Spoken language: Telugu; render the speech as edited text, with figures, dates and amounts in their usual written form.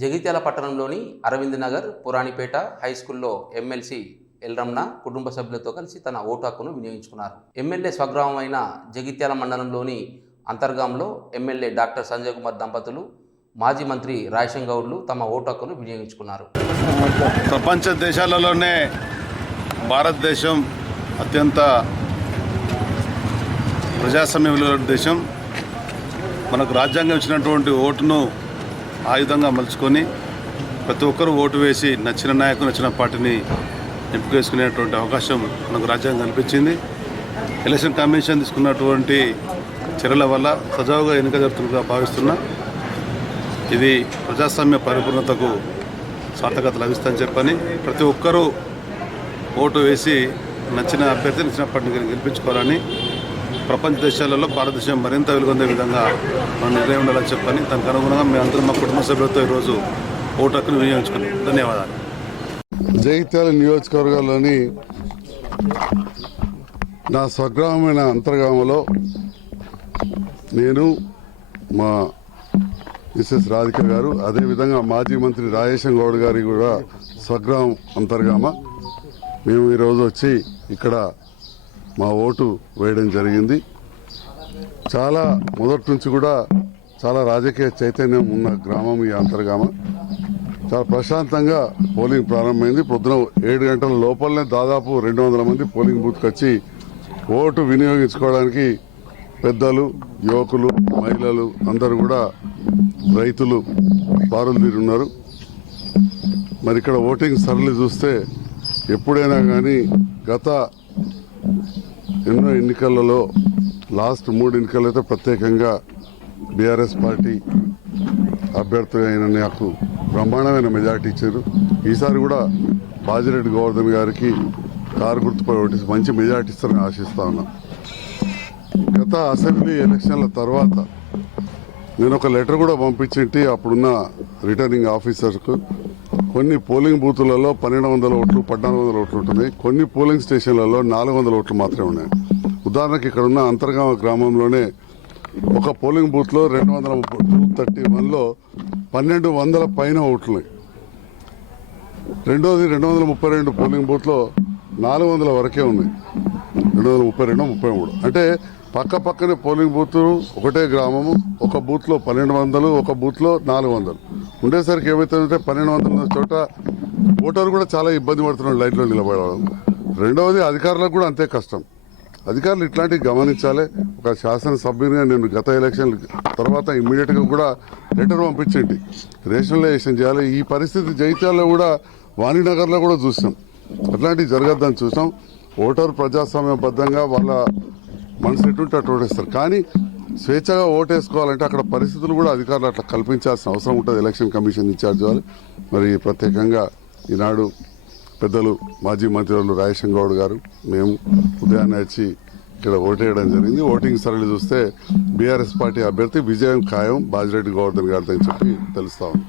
జగిత్యాల పట్టణంలోని అరవింద్ నగర్ పురాణిపేట హైస్కూల్లో ఎమ్మెల్సీ ఎల్రమణ కుటుంబ సభ్యులతో కలిసి తన ఓటు హక్కును వినియోగించుకున్నారు. ఎమ్మెల్యే స్వగ్రామమైన జగిత్యాల మండలంలోని అంతర్గాంలో ఎమ్మెల్యే డాక్టర్ సంజయ్ కుమార్ దంపతులు మాజీ మంత్రి రాయశం గౌడ్లు తమ ఓటు హక్కును వినియోగించుకున్నారు. ప్రపంచ దేశాలలోనే భారతదేశం అత్యంత ప్రజాస్వామ్య విలువల దేశం. మనకు రాజ్యాంగం ఇచ్చినటువంటి ఓటును ఆయుధంగా మలుచుకొని ప్రతి ఒక్కరూ ఓటు వేసి నచ్చిన నాయకులు నచ్చిన పార్టీని ఎంపిక చేసుకునేటువంటి అవకాశం మనకు రాజ్యాంగం కల్పించింది. ఎలక్షన్ కమిషన్ తీసుకున్నటువంటి చర్యల వల్ల సజావుగా ఎన్నిక జరుగుతుందిగా భావిస్తున్నా. ఇది ప్రజాస్వామ్య పరిపూర్ణతకు సార్థకత లభిస్తుందని చెప్పని ప్రతి ఒక్కరూ ఓటు వేసి నచ్చిన అభ్యర్థి నచ్చిన పార్టీని గెలిపించుకోవాలని, ప్రపంచ దేశాలలో భారతదేశం మరింత వెలుగొందే విధంగా మనం నిర్ణయం ఉండాలని చెప్పని దానికి అనుగుణంగా మేమందరం మా కుటుంబ సభ్యులతో ఈరోజు ఓటు హక్కును వినియోగించుకున్నాం. ధన్యవాదాలు. జగిత్యాల నియోజకవర్గంలోని నా స్వగ్రామమైన అంతర్గామలో నేను, మా మిసెస్ రాధిక గారు, అదేవిధంగా మాజీ మంత్రి రాజేశం గౌడ్ గారి కూడా స్వగ్రామం అంతర్గామ. మేము ఈరోజు వచ్చి ఇక్కడ మా ఓటు వేయడం జరిగింది. చాలా మొదటి నుంచి కూడా చాలా రాజకీయ చైతన్యం ఉన్న గ్రామం ఈ అంతర్గామ. చాలా ప్రశాంతంగా పోలింగ్ ప్రారంభమైంది. పొద్దున 7 గంటల లోపలనే దాదాపు 200 మంది పోలింగ్ బూత్కి వచ్చి ఓటు వినియోగించుకోవడానికి పెద్దలు, యువకులు, మహిళలు అందరూ కూడా, రైతులు బారులు తీరున్నారు. మరి ఇక్కడ ఓటింగ్ సరళి చూస్తే ఎప్పుడైనా కానీ గత ఎన్నో ఎన్నికలలో లాస్ట్ 3 ఎన్నికలైతే ప్రత్యేకంగా బీఆర్ఎస్ పార్టీ అభ్యర్థి అయిన నాకు బ్రహ్మాండమైన మెజార్టీ ఇచ్చారు. ఈసారి కూడా బాజిరెడ్డి గోవర్ధన్ గారికి కారు గుర్తుపై ఓటు మంచి మెజార్టీ ఇస్తారని ఆశిస్తా ఉన్నా. గత అసెంబ్లీ ఎలక్షన్ల తర్వాత నేను ఒక లెటర్ కూడా పంపించింటి అప్పుడున్న రిటర్నింగ్ ఆఫీసర్కు. కొన్ని పోలింగ్ బూతులలో 1200 ఓట్లు 1400 ఓట్లు ఉంటున్నాయి. కొన్ని పోలింగ్ స్టేషన్లలో 400 ఓట్లు మాత్రమే ఉన్నాయి. ఉదాహరణకు ఇక్కడ ఉన్న అంతర్గామ గ్రామంలోనే ఒక పోలింగ్ బూత్లో 231లో 1200 పైన ఓట్లున్నాయి. రెండోది 232 పోలింగ్ బూత్లో 400 వరకే ఉన్నాయి. 232, 33 అంటే పక్క పక్కనే పోలింగ్ బూత్, ఒకటే గ్రామము. ఒక బూత్లో 1200, ఒక బూత్లో 400 ఉండేసరికి ఏమవుతుందంటే 1200 చోట ఓటర్లు కూడా చాలా ఇబ్బంది పడుతున్నారు లైన్లో నిలబడడం. రెండవది అధికారులకు కూడా అంతే కష్టం. అధికారులు ఇట్లాంటివి గమనించాలి. ఒక శాసనసభ్యునిగా నేను గత ఎలక్షన్ తర్వాత ఇమ్మీడియట్గా కూడా లెటర్ పంపించండి, రేషనలైజేషన్ చేయాలి. ఈ పరిస్థితి జగిత్యాలలో కూడా, వాణినగర్లో కూడా చూసాం. అట్లాంటివి జరగద్దని చూసాం. ఓటరు ప్రజాస్వామ్యబద్ధంగా వాళ్ళ మనసు ఎటుంటే అటు ఓటేస్తారు. కానీ స్వేచ్ఛగా ఓటేసుకోవాలంటే అక్కడ పరిస్థితులు కూడా అధికారులు అట్లా కల్పించాల్సిన అవసరం ఉంటుంది. ఎలక్షన్ కమిషన్ ఇన్ఛార్జ్ వాళ్ళు. మరి ప్రత్యేకంగా ఈనాడు పెద్దలు మాజీ మంత్రులు రాజేశం గౌడ్ గారు, మేము ఉదయాన్నే వచ్చి ఇక్కడ ఓటేయడం జరిగింది. ఓటింగ్ సరళి చూస్తే బీఆర్ఎస్ పార్టీ అభ్యర్థి విజయం ఖాయం బాజిరెడ్డి గోవర్ధన్ గారితో చెప్పి తెలుస్తా ఉంది.